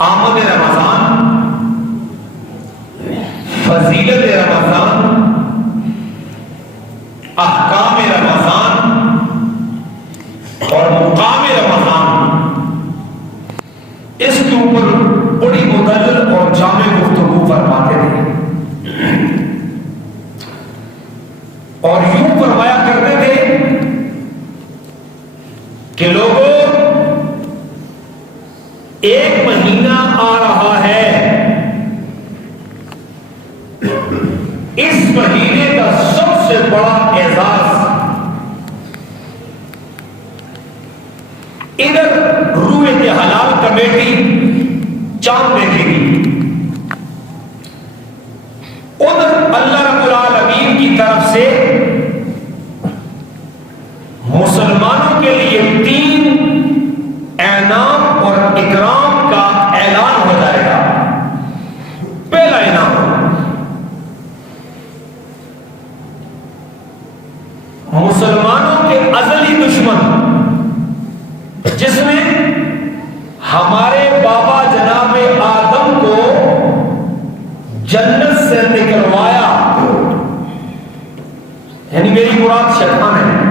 آمد رمضان، فضیلت رمضان، احکام رمضان اور مقام رمضان، اس کے اوپر بڑی مدلل اور جامع گفتگو فرماتے تھے اور یوں فرمایا کرتے تھے کہ لوگوں، ایک مہینہ آ رہا ہے، اس مہینے کا سب سے بڑا اعزاز ادھر روئے حلال کمیٹی چاند دیکھے گی، ادھر اللہ رب العالمین کی طرف سے مسلمانوں کے لیے 3 انعام اور اکرام کا اعلان ہو جائے گا۔ پہلا انعام، مسلمانوں کے ازلی دشمن جس نے ہمارے بابا جناب آدم کو جنت سے نکلوایا، یعنی میری مراد شیطان ہے۔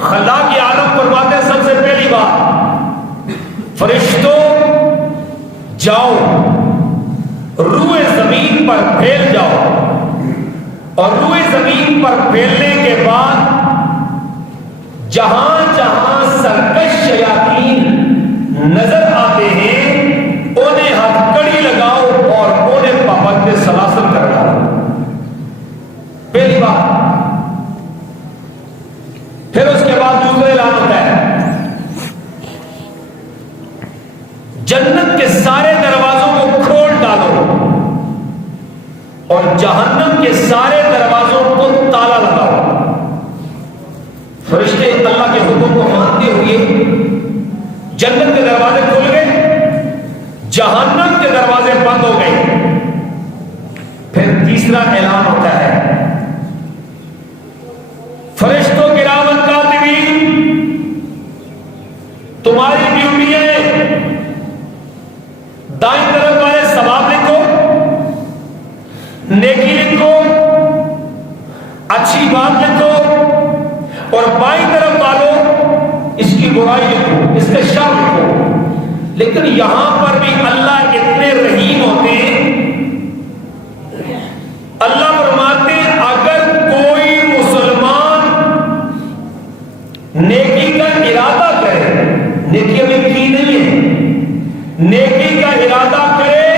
خلا کی عالم فرماتے ہیں سب سے پہلی بات، فرشتوں جاؤ، روئے زمین پر پھیل جاؤ، اور روئے زمین پر پھیلنے کے بعد جہاں جہاں سرکش شیاطین نظر آتے ہیں انہیں ہتھکڑی لگاؤ اور انہیں پابند سلاسل کر ڈالو۔ پہلی بات۔ پھر اس کے بعد دوسرا اعلان ہوتا ہے، جنت کے سارے دروازوں کو کھول ڈالو اور جہنم کے سارے دروازوں کو تالا لگاؤ۔ فرشتے اللہ کے حکم کو مانتے ہوئے جنت کے دروازے کھل گئے، جہنم کے دروازے بند ہو گئے۔ پھر تیسرا اعلان ہوتا ہے، فرشتوں کرام کاتبین، تمہاری ڈیوٹی ہے دائیں طرف والے ثواب لکھو، نیکی لکھو، اچھی بات لکھو، اور بائیں طرف والوں اس کی برائی لکھو، اس کا شر لکھو۔ لیکن یہاں پر بھی اللہ اتنے رحیم ہوتے ہیں، اللہ فرماتے ہیں اگر کوئی مسلمان نیکی کا ارادہ کرے، نیکی ہمیں کی نہیں ہے، نیکی کا ارادہ کرے،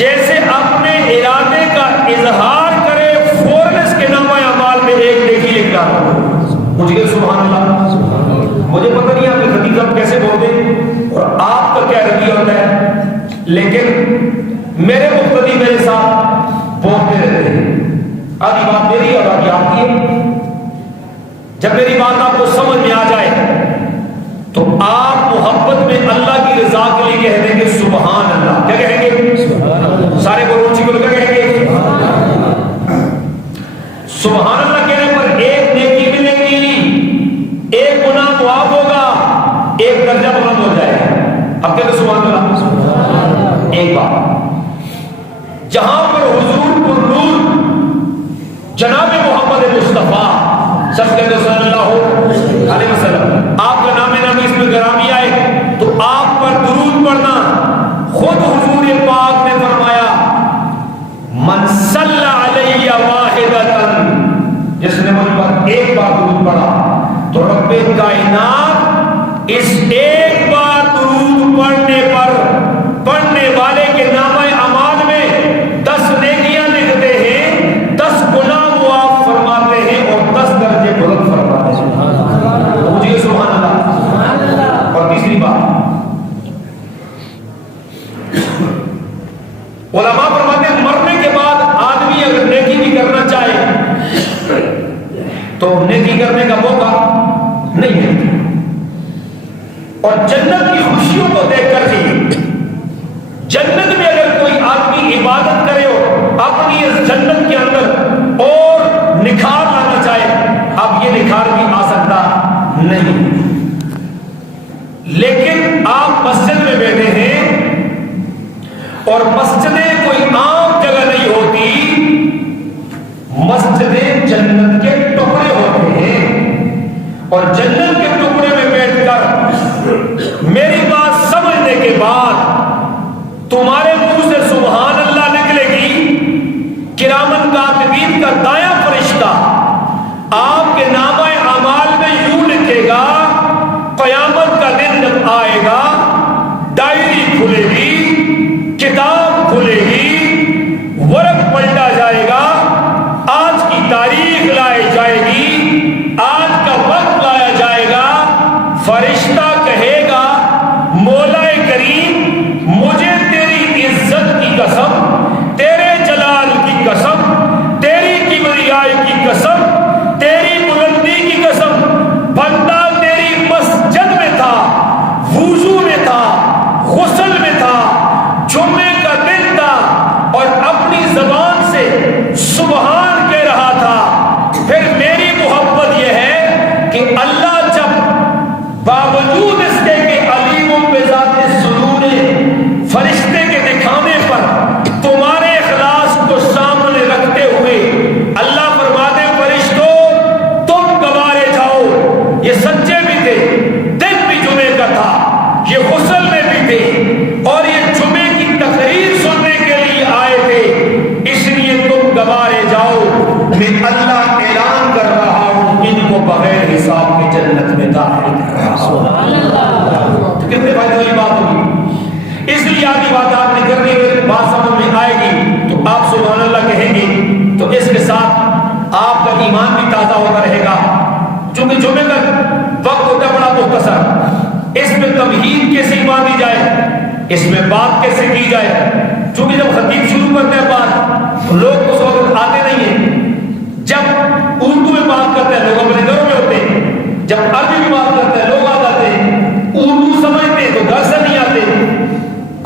جیسے اپنے ارادے کا اظہار کرے، فوراً اس کے نامہ اعمال میں ایک نیکی لکھ ڈالو۔ مجھے سبحان اللہ، مجھے پتہ نہیں آپ کے خطیب صاحب کیسے بولتے ہیں اور آپ کا کیا رویہ ہوتا ہے، لیکن میرے مقتدی میرے ساتھ بولتے رہتے ہیں، آدھی بات میری اور آدھی آپ کی ہے۔ جب میری بات آپ کو سمجھ میں آ جائے تو آپ محبت میں اللہ کی رضا کے لیے کہہ دیں گے سبحان اللہ۔ کیا کہیں گے؟ سارے بولو اونچی بول کر کہیں گے سبحان اللہ۔ کہنے پر ایک نیکی ملے گی، ایک گناہ معاف ہوگا، ایک درجہ بلند ہو جائے گا۔ اب کہتے سبحان اللہ۔ ایک بات، جہاں پر حضور پر نور جناب محمد مصطفیٰ صلی اللہ علیہ وسلم آپ کا نام نامی اس میں گرامی آئے تو آپ پر درود پڑھنا، خود حضور پاک نے فرمایا من صلی علیہ واحدۃ، جس نے مجھ پر ایک بار درود پڑھا تو رب کائنات اس ایک بار درود پڑھنے والے کے نامہ اعمال میں 10 نیکیاں لکھتے ہیں، 10 گناہ معاف فرماتے ہیں اور 10 درجے بلند فرماتے ہیں۔ مجھے سبحان اللہ۔ اور تیسری بات، علماء فرماتے ہیں مرنے کے بعد آدمی اگر نیکی بھی کرنا چاہے تو نیکی کرنے کا موقع نہیں ہے، اور جنت کی خوشیوں کو دیکھ کر ہی جنت میں اگر کوئی آدمی عبادت کرے ہو اپنی اس جنت کے اندر اور نکھار لانا چاہے، اب یہ نکھار بھی آ سکتا نہیں، لیکن آپ مسجد میں بیٹھے ہیں اور مسجدیں کوئی عام جگہ نہیں ہوتی، مسجدیں جنت کے ٹکڑے ہوتے ہیں، اور جنت کے ٹکڑے میں بیٹھ کر میری بات سمجھنے کے بعد تمہارے منہ سے سبحان اللہ نکلے گی، کرامن کاتبین کا دایاں فرشتہ آپ کے نامہ اعمال میں یوں لکھے گا، قیامت کا دن جب آئے گا ڈائری کھلے گی، کتاب کھلے گی، ورق پلٹا جائے گا، آج کی تاریخ لائی جائے گی، آج کا وقت لایا جائے گا، فرشتہ کہے گا مولا کریم مجھے تیری عزت کی قسم، تیرے جلال کی قسم، تیری کبریائی کی قسم، تیری بلندی کی قسم، بندہ تیری مسجد میں تھا، وضو میں تھا، غسل میں تھا، جمعے کا دن تھا، اور اپنی زبان سے سبحان کہہ رہا تھا۔ پھر میری محبت یہ ہے کہ اللہ جب باوجود اس کے کہ علیم بذات الصدور فرشتے کے دکھانے پر تمہارے اخلاص کو سامنے رکھتے ہوئے اللہ فرماتے فرشتوں تم گوارے جاؤ، یہ سچے بھی تھے، دن بھی جمعے کا تھا، یہ غسل میں بھی تھے، اور یہ جمعے کی تقریر سننے کے لیے آئے تھے، اس لیے تم گوارے جاؤ، میں اللہ اعلان کر رہا ہوں ان کو بغیر حساب کی جنت میں داخل کر رہا ہوں۔ تو کتنے فائدے والی بات ہوگی؟ اس لیے آدھی بات آپ نے کرنی ہے، بات سمجھ میں آئے گی تو آپ سبحان اللہ کہیں گے، تو اس کے ساتھ آپ کا ایمان بھی تازہ ہوتا رہے گا، چونکہ جمعے کا وقت ہوتا ہے بڑا مختصر، اس میں تمہید کیسے ایمان دی جائے، اس میں بات کیسے کی جائے، چونکہ جب خطیب شروع کرتے ہیں بات لوگ اس وقت آتے نہیں ہیں، جب اردو میں بات کرتے ہیں لوگ اپنے گھروں میں ہوتے ہیں، جب عربی میں بات کرتے ہیں لوگ آ جاتے ہیں، اردو سمجھتے ہیں تو گھر سے نہیں آتے،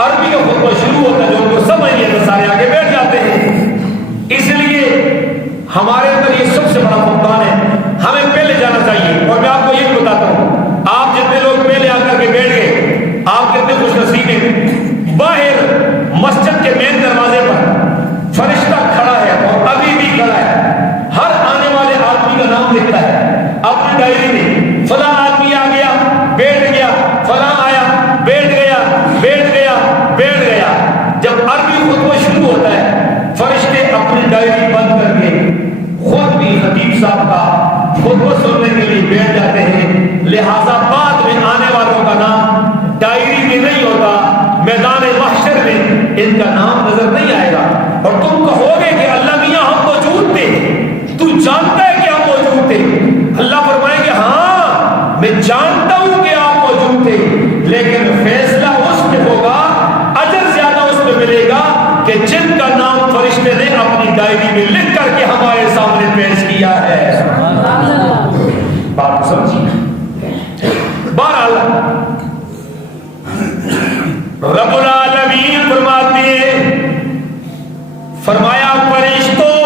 عربی کا خطبہ شروع ہوتا ہے جو ان کو سمجھ نہیں تو سارے آگے بیٹھ جاتے ہیں۔ اس لیے ہمارے اندر یہ سب سے بڑا فقدان ہے، ہمیں پہلے جانا چاہیے، اور میں آپ کو یہ بھی بتاتا ہوں، آپ جتنے لوگ پہلے آ کر کے بیٹھ گئے آپ کتنے خوش نصیب ہیں۔ باہر مسجد کے مین دروازے پر فرشتہ کھڑا ہے اور ابھی بھی کھڑا ہے، ہر آنے والے آدمی کا نام لکھتا ہے اپنی ڈائری میں، فلاں آدمی آ گیا بیٹھ گیا، فلاں آیا بیٹھ گیا، بیٹھ گیا، بیٹھ گیا۔ جب عربی خطبہ شروع ہوتا ہے فرشتے اپنی ڈائری بند کر کے خود بھی خطیب صاحب کا خطبہ سننے کے لیے بیٹھ جاتے ہیں، لہذا بعد میں آنے والوں کا نام ڈائری میں نہیں ہوتا، میدان محشر میں ان کا نام نظر نہیں آئے گا، اور تم کہو گے کہ اللہ میاں ہم موجود تھے، تو جانتا ہے کہ ہم موجود تھے، اللہ فرمائیں گے ہاں میں جانتا ہوں کہ آپ موجود تھے، لیکن فیصلہ اس پہ ہوگا، اجر زیادہ اس پہ ملے گا کہ جن کا نام فرشتے نے اپنی ڈائری میں لکھ کر کے ہمارے سامنے پیش کیا ہے۔ بات سمجھیے۔ بہرحال رب العالمین فرماتے ہیں، فرمایا فرشتوں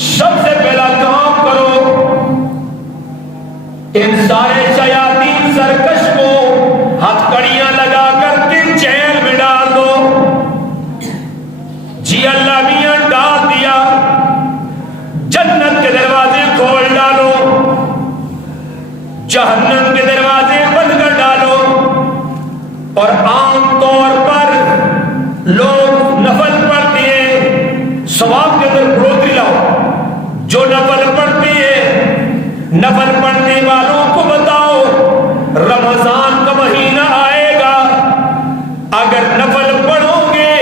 سب سے پہلا کام کرو، ان سارے شیاطین سرکش کو ہتھکڑیاں لگا کر کے جیل میں ڈال دو۔ جی اللہ میاں ڈال دیا، جنت کے دروازے کھول ڈالو، جہنم کے دروازے بند کر ڈالو، اور عام طور پر لوگ نفل پڑھتے ہیں، ثواب کے اندر بڑھوتری لاؤ، جو نفل پڑھتے ہیں نفل پڑھنے والوں کو بتاؤ رمضان کا مہینہ آئے گا، اگر نفل پڑھو گے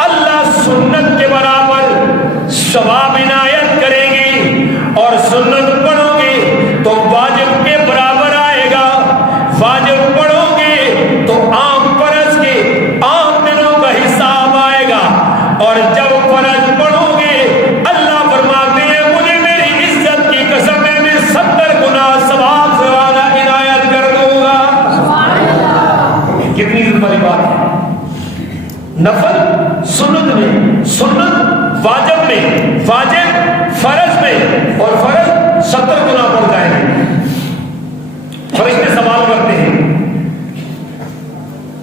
اللہ سنت کے برابر ثواب عنایت کرے گی، اور سنت پڑھو گے تو واجب کے برابر آئے گا، واجب پڑھو گے تو عام فرض کے عام دنوں کا حساب آئے گا، اور جب فرض پڑھو گے اللہ فرماتے ہیں مجھے میری عزت کی قسم ہے میں 70 گنا ثواب سے زیادہ عنایت کر دوں گا۔ کتنی عزت والی بات ہے، نفل سنت میں، سنت واجب میں، واجب فرض میں، اور فرض 70 گنا بڑھ جائیں گے۔ فرشتے سوال کرتے ہیں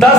10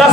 10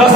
10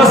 10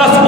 10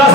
10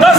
10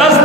10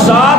7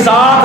7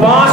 5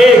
1,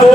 2,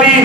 3,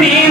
3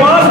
5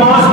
5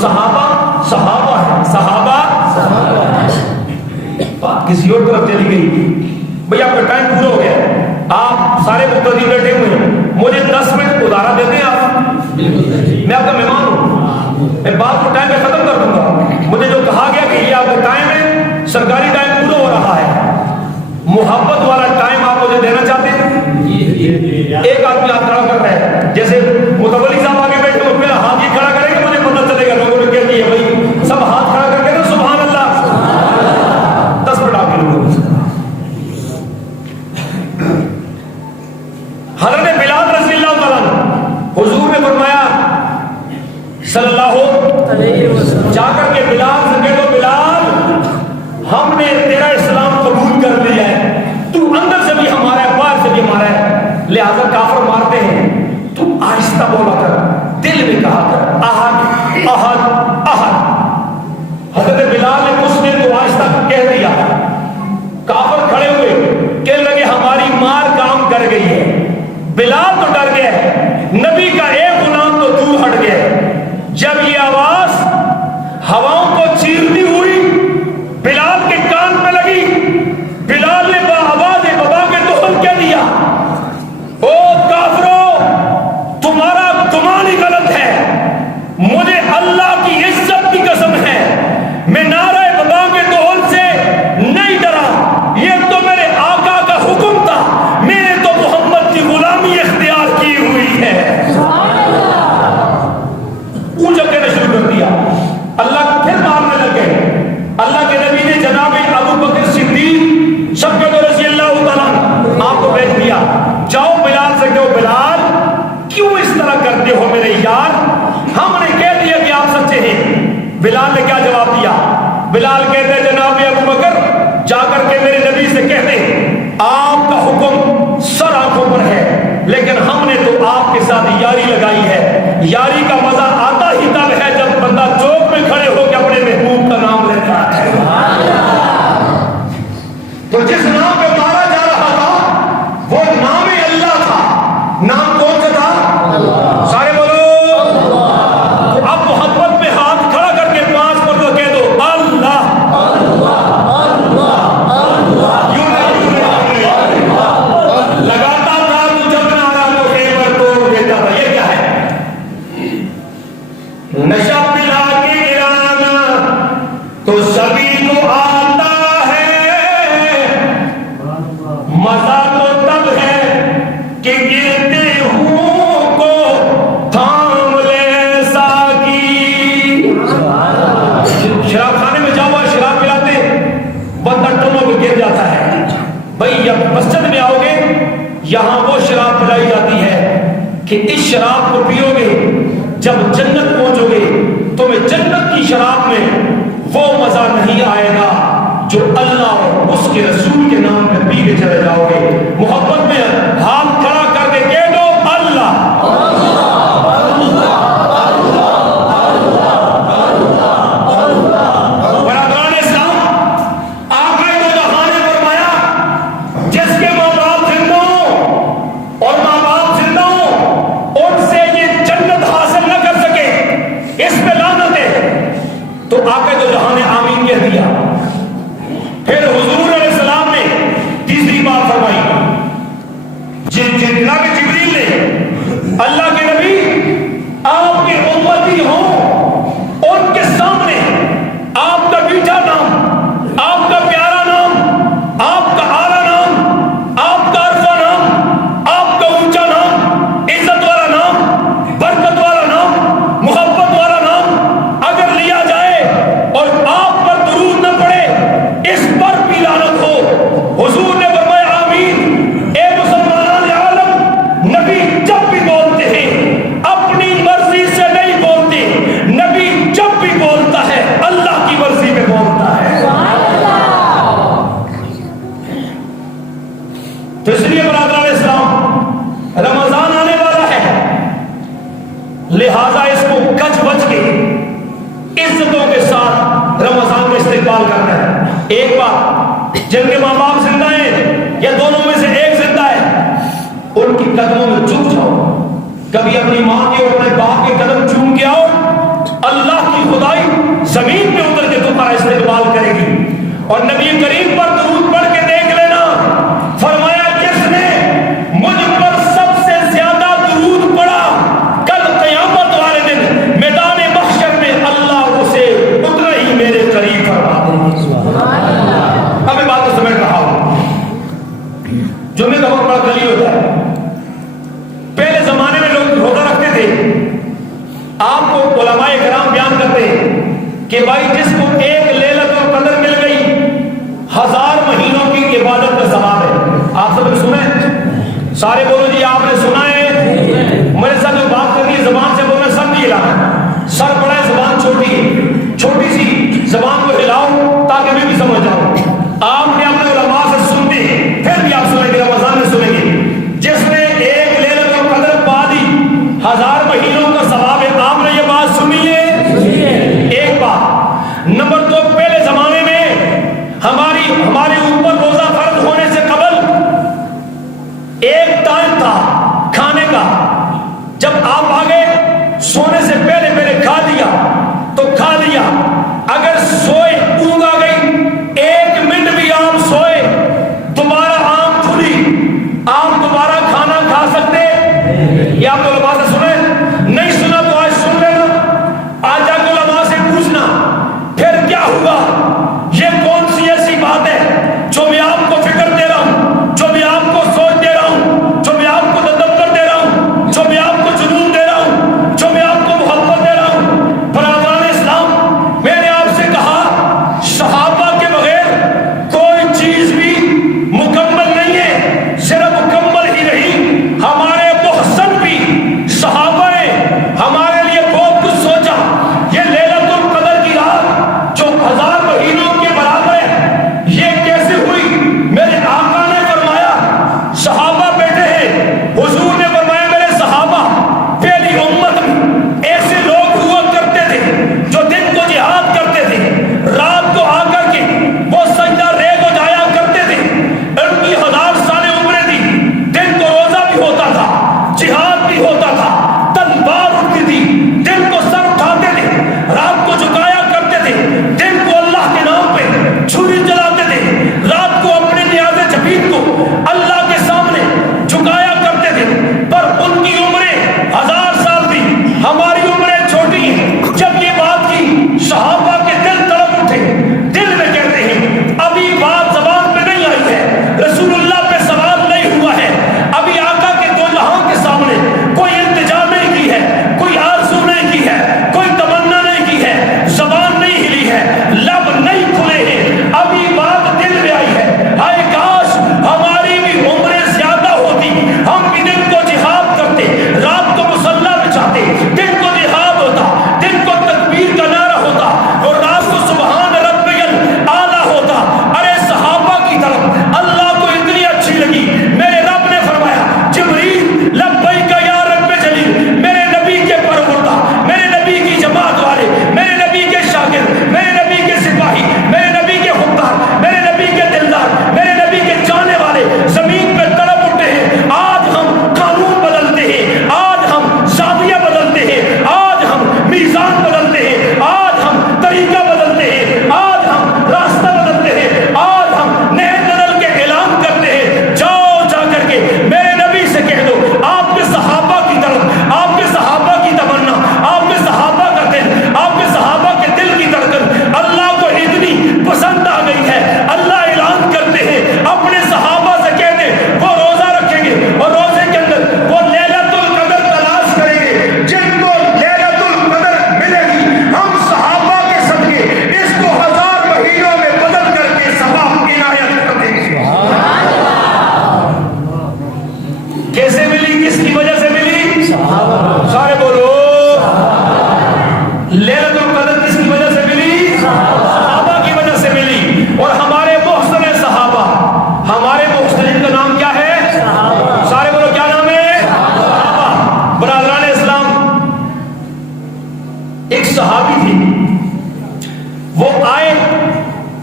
صحابہ صحابہ ہے، صحابہ بات کسی اور طرف چلی گئی. بھئی آپ کا ٹائم پورا ہو گیا ہے، آپ سارے مقتدی بیٹھے ہوئے ہیں، مجھے 10 منٹ ادارہ دیتے ہیں آپ؟ میں آپ کا مہمان ہوں، میں بات کو ٹائم پہ ختم کر دوں گا. مجھے جو کہا گیا کہ یہ آپ کا ٹائم ہے، سرکاری ٹائم پورا ہو رہا ہے، محبت والا ٹائم آپ مجھے دینا چاہتے ہیں؟ ایک آدمی ہاتھ کھڑا کر رہا ہے، جیسے متولی صاحب آگے بیٹھے ہو، میرا ہاتھ یہ کھڑا کریں گے مجھے پتہ چلے گا. لوگوں نے کہہ دیا بھائی سب ہاتھ کھڑا کر کے نا سبحان اللہ. 10 منٹ آپ کے لوگوں نے. حضرت بلال رضی اللہ تعالیٰ حضور نے فرمایا صلی اللہ علیہ وسلم، جا کر کے بلال سے کہہ دو بلال ہم نے تیرا اسلام قبول کر لیا ہے، تو اندر سے بھی ہمارا ہے باہر سے بھی ہمارا ہے، لہذا کافر مارتے ہیں تو آہستہ بولا کر، دل میں کہا کر احد احد احد. حضرت بلال نے کچھ دن تو آہستہ کہہ دیا، کافر کھڑے ہوئے کہنے لگے ہماری مار کام کر گئی ہے. بلال تو ڈر گیا، نبی کا ایک غلام تو دور ہٹ گیا. جب یہ آواز ہواؤں کو چیرتی ہوئی بلال کے کان پہ لگی، بلال نے آواز بابا کے دہل کہہ دیا او کافرو تمہارا گمان ہی غلط ہے، مجھے اللہ کی عزت کی قسم ہے میں نعرہ بابا کے دہل سے نہیں ڈرا، یہ تو میرے آقا کا حکم تھا، میں نے تو محمد کی غلامی اختیار کی ہوئی ہے. اونچا کہنا شروع کر دیا. اللہ کو پھر مارنے لگ گئے. اللہ کے نبی نے جناب ابو بکر صدیق سب کے تو رضی اللہ تعالیٰ آپ کو بھیج دیا، جاؤ بلال سے کہو بلال کیوں اس طرح کرتے ہو میرے یار، ہم نے کہہ دیا کہ آپ سچے ہیں. بلال نے کیا جواب دیا؟ بلال کہتے ہیں جناب ابو بکر جا کر کے میرے نبی سے کہتے آپ کا حکم سر آنکھوں پر ہے، لیکن ہم نے تو آپ کے ساتھ یاری لگائی ہے. یاری کا مزہ آتا ہی تب ہے جب بندہ چوک میں کھڑے ہو کے اپنے محبوب کا نام لیتا ہے. تو جس نام پہ مارا جا رہا تھا وہ نام اللہ تھا. نام کون سا تھا؟ سارے بولو. تو اب محبت میں ہاتھ کھڑا کر کے 5 مرتبہ کہہ دو اللہ. لگاتا تھا تو جب نہ آ رہا تو ایک بار توڑ دیتا تھا. یہ کیا ہے؟ نشہ پلا کے گرانا تو سبھی کو آتا ہے، مزہ تو تب ہے کہ گرتے ہوں کو تھام لے ساکی. شراب خانے میں جاؤ شراب پلاتے بندہ ٹمو کو گر جاتا ہے. بھائی جب مسجد میں آؤ گے یہاں وہ شراب پلائی جاتی ہے کہ اس شراب کو پیو گے جب جنت پہنچو گے تمہیں جنت کی شراب میں وہ مزہ نہیں آئے گا جو اللہ اور اس کے رسول کے نام پہ پی کے چلے جاؤ گے. محبت میں ہاتھ کھڑا کر کے کہہ دو اللہ. برادران اسلام، آقا دو جہان نے فرمایا جس کے ماں باپ زندہ ہوں اور ماں باپ زندہ ہوں ان سے یہ جنت حاصل نہ کر سکے اس پہ لعنت ہے. تو آقا دو جہان نے آمین کہہ دیا. پھر حضور علیہ السلام نے تیسری بات فرمائی. جناب جبریل نے اللہ کے نبی آپ کے امتی ہوں ان کے سامنے آپ کا میٹھا نام، آپ کا پیارا نام، آپ کا اعلیٰ نام، آپ کا عرفہ نام، آپ کا اونچا نام، عزت والا نام، برکت والا نام، محبت والا نام اگر لیا جائے اور آپ پر درود نہ پڑے اس پر بھی لعنت ہو. حضور نے فرمایا آمین. اے مسلمان عالم، نبی جب بھی بولتے ہیں اپنی مرضی سے نہیں بولتے، نبی جب بھی بولتا ہے اللہ کی مرضی پہ بولتا ہے. تو اس لیے برادران اسلام رمضان آنے والا ہے، لہذا اس کو کچ بچ کے عزتوں کے ساتھ رمضان کا استقبال کرنا ہے. ایک بات، جن کے ماں باپ زندہ ہیں یا دونوں میں سے ایک زندہ ہے ان کی قدموں میں جھک جاؤ. کبھی اپنی ماں کے اور اپنے باپ کے قدم چوم کے آؤ. اللہ کی زمین پہ اتر کے تمہارا استقبال کرے گی. اور نبی کریم پر درود پڑھ کے دیکھ لینا, فرمایا جس نے مجھ پر سب سے زیادہ درود پڑھا کل قیامت والے دن میدان محشر میں اللہ اسے اتنا ہی میرے قریب فرما دے گا. اب بات تو سمجھ رہا ہوں, جمعے کا وقت بڑا قلیل ہوتا ہے. پہلے زمانے میں لوگ روزہ رکھتے تھے. آپ کو علماء کرام بیان کرتے ہیں کہ بھائی جس کو ایک لیلۃ القدر مل گئی 1000 مہینوں کی عبادت کا ثواب ہے. آپ سب نے سنا ہے؟ سارے بولو جی آپ نے سنا ہے. میرے ساتھ جو بات کرنی ہے زبان سے بولنا سب نہیں ہلانا. سر بڑا ہے, زبان چھوٹی ہے, چھوٹی سی زبان کو ہلاؤ تاکہ میں بھی سمجھ جاؤں. آپ نے اپنے علماء سے سنتے ہیں, پھر بھی آپ سنیں گے, رمضان میں سنیں گے. جس نے ایک لیلۃ القدر پا دی 1000 مہینوں کا ثواب ہے. آپ نے یہ بات سنی ہے؟ ایک بات. نمبر 2, پہلے زمانے میں ہمارے اوپر روزہ فرض ہونے سے قبل ایک ٹائم تھا کھانے کا. جب آپ آگے سونے سے پہلے کھا لیا تو کھا لیا. اگر سوئے اونگ آ گئی, 1 منٹ بھی آپ سوئے, دوبارہ آنکھ کھلی, آپ دوبارہ کھانا کھا سکتے. یہ آپ کو علماء سے سنیں, نہیں سنا تو آج سن لینا. آج جا کے علماء سے پوچھنا پھر کیا ہوگا. یہ کون سی ایسی بات ہے جو میں آپ کو فکر دے رہا ہوں, جو میں آپ کو سوچ دے رہا ہوں, جو میں آپ کو تدبر دے رہا ہوں, جو میں آپ کو جنون دے رہا ہوں, جو میں آپ کو محبت دے رہا ہوں. برادران اسلام, میں نے آپ سے کہا صحابہ کے بغیر کوئی چیز بھی مکمل نہیں ہے. صرف مکمل ہی نہیں, ہمارے محسن بھی صحابہ نے ہمارے لیے بہت کچھ سوچا. یہ لیلۃ القدر کی رات جو 1000 مہینوں کے برابر ہے, یہ کیسے ہوئی؟ میرے آقا نے فرمایا صحابہ بیٹھے ہیں. حضور نے فرمایا میرے صحابہ پہلی امت میں ایسے لوگ ہوا کرتے تھے جو دن کو جہاد کرتے تھے, رات کو آ کر کے وہ سجدہ ریز ہو جایا کرتے تھے. ان کی 1000 سال عمریں تھی. دن کو روزہ بھی ہوتا تھا, جہاد بھی ہوتا تھا, تلوار اٹھتی تھی, دن کو سر اٹھاتے تھے, رات کو جھکایا کرتے تھے, دن کو اللہ کے نام پہ چھری چلاتے تھے, رات کو اپنے نیاز جبین کو اللہ کے سامنے جھکایا کرتے تھے. پر ان کی عمریں 1000 سال تھی, ہماری عمریں چھوٹی ہیں. جب یہ بات کی صحابہ کے دل تڑپ اٹھے. دل میں کہتے ہیں ابھی بات زبان پہ نہیں آئی ہے, رسول اللہ پہ سوال نہیں ہوا ہے, ابھی آقا کے دو جہاں کے سامنے کوئی التجا نہیں کی ہے, کوئی آرزو نہیں کی ہے, کوئی تمنا نہیں کی ہے, زبان نہیں ہلی ہے, لب نہیں کھلے ہیں, ابھی بات دل میں آئی ہے. ہائے کاش ہماری بھی عمریں زیادہ ہوتی, ہم بھی دن کو جہاد کرتے, رات کو مصلی بچھاتے, دن کو جہاد ہوتا, دن کو تکبیر کا نعرہ ہوتا, اور رات کو سبحان ربی الاعلیٰ ہوتا. ارے صحابہ کی طرف اللہ کو اتنی اچھی لگی, میرے رب نے فرمایا جبریل لبیک یا رب جلیل, میرے نبی کے پروردگار, میرے نبی کی جماعت والے, میرے نبی کے شاگرد, میرے نبی کے سپاہی, میرے نبی کے خوددار, میرے نبی کے دلدار, میرے نبی کے جانے والے زمین پہ تڑپ اٹھے ہیں. آج ہم قانون بدلتے ہیں, آج ہم زاویہ بدلتے ہیں, آج ہم میزان بدلتے ہیں, آج ہم طریقہ بدلتے ہیں, آج ہم راستہ بدلتے ہیں, آج ہم نئے نسل کے اعلان کرتے ہیں. جاؤ جا کر کے میرے نبی سے کہہ دو, آپ کے صحابہ کی طرف, آپ کے صحابہ کی تمنا, آپ کے صحابہ کا دل, آپ کے صحابہ کے دل کی دھڑکن اللہ کو اتنی پسند آ گئی ہے. اللہ اعلان کرتے ہیں اپنے صحابہ سے کہتے ہیں وہ روزہ رکھیں گے, اور روزے کے اندر وہ لیلۃ القدر تلاش کریں گے. جن کو لیلۃ القدر ملے گی, ہم صحابہ کے صدقے اس کو 1000 مہینوں میں بدل کر کے ثواب عنایت کر دیں گے. کیسے ملی, کس کی وجہ سے ملی؟ سارے بولو لیلۃ القدر کس کی وجہ سے ملی؟ صحابہ کی وجہ سے ملی. اور ہمارے محسن صحابہ, ہمارے محسن کا نام کیا ہے؟ سارے بولو کیا نام ہے؟ صحابہ. برادران اسلام, ایک صحابی تھی, وہ آئے,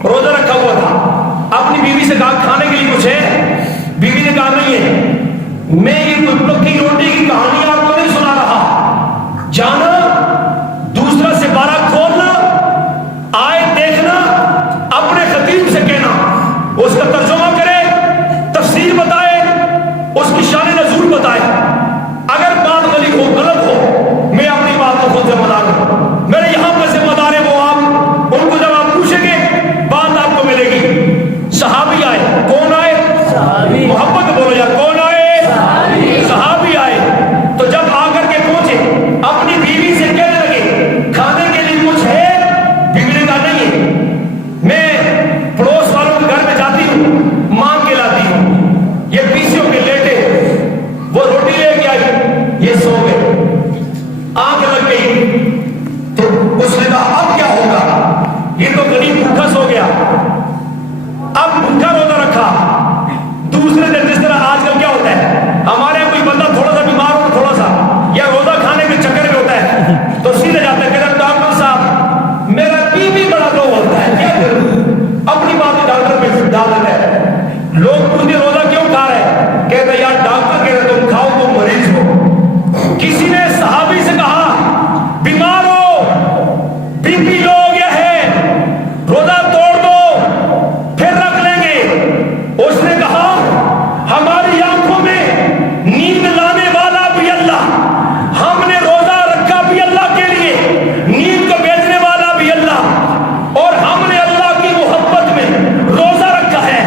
روزہ رکھا ہوا تھا, اپنی بیوی سے کہا کھانے کے لیے کچھ ہے؟ بیوی نے کہا نہیں ہے. میں یہ کی روٹی کی کہانی آپ کو نہیں سنا رہا, جانا دوسرا سپارہ کھولنا بھوکا سو گیا، اب بھوکا روزہ رکھا، دوسرے دن جس طرح آج کل کیا ہوتا ہے ہمارے یہاں کوئی بندہ تھوڑا سا بیمار ہو تھوڑا سا یا روزہ کھانے کے چکر میں ہوتا ہے تو سیدھے جاتا ہے کہ ڈاکٹر صاحب میرا بی پی بڑا لو ہوتا ہے، کیا کروں؟ اپنی بات ڈاکٹر پہ ڈال دیتا ہے۔ لوگ پوچھتے روزہ کیوں کھا رہے ہیں؟ کہتے ہیں یار ڈاکٹر کہہ رہے تم کھاؤ تم مریض ہو۔ کسی نے صحابی سے کہا بیمار ہو بی پی لو ہو گیا ہے روزہ توڑ دو پھر رکھ لیں گے، اس نے کہا ہماری آنکھوں میں نیند لانے والا بھی اللہ، ہم نے روزہ رکھا بھی اللہ کے لیے، نیند کو بھیجنے والا بھی اللہ، اور ہم نے اللہ کی محبت میں روزہ رکھا ہے،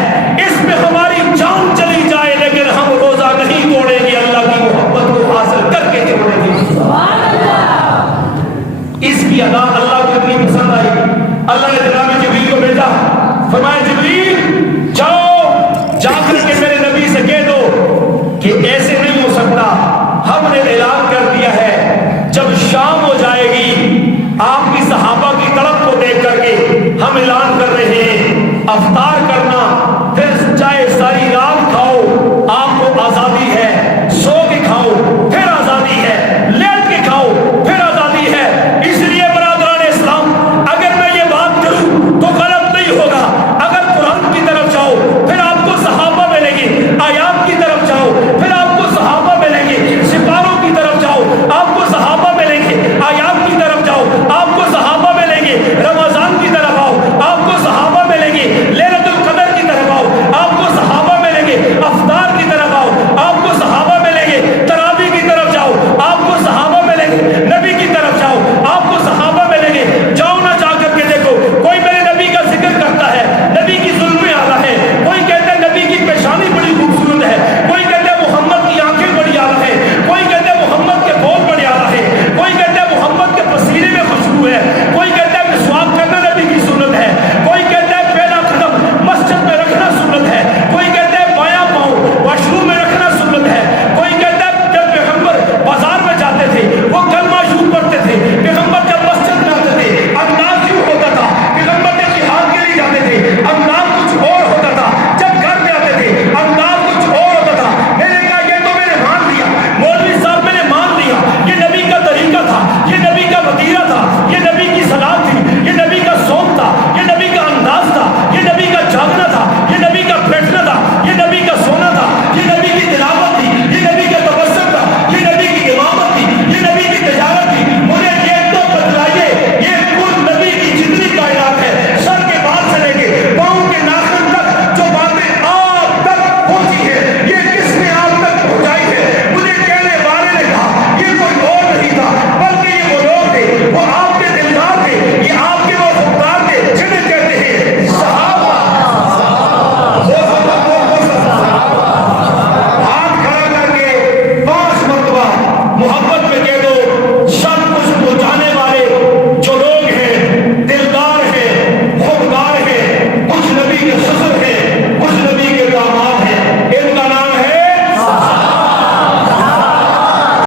اس میں ہماری جان چلی جائے لیکن ہم روزہ نہیں توڑیں گے، اللہ کی محبت کو حاصل کر کے چھوڑیں گے۔ اس کی ادا اللہ کو اتنی پسند آئی، اللہ نے جناب جبریل کو بھیجا، فرمایا جبریل جاؤ جا کر کے میرے نبی سے کہہ دو کہ ایسے نہیں ہو سکتا، ہم نے اعلان کر دیا ہے جب شام ہو جائے گی آپ کی صحابہ کی طرف کو دیکھ کر کے ہم اعلان کر رہے ہیں افطار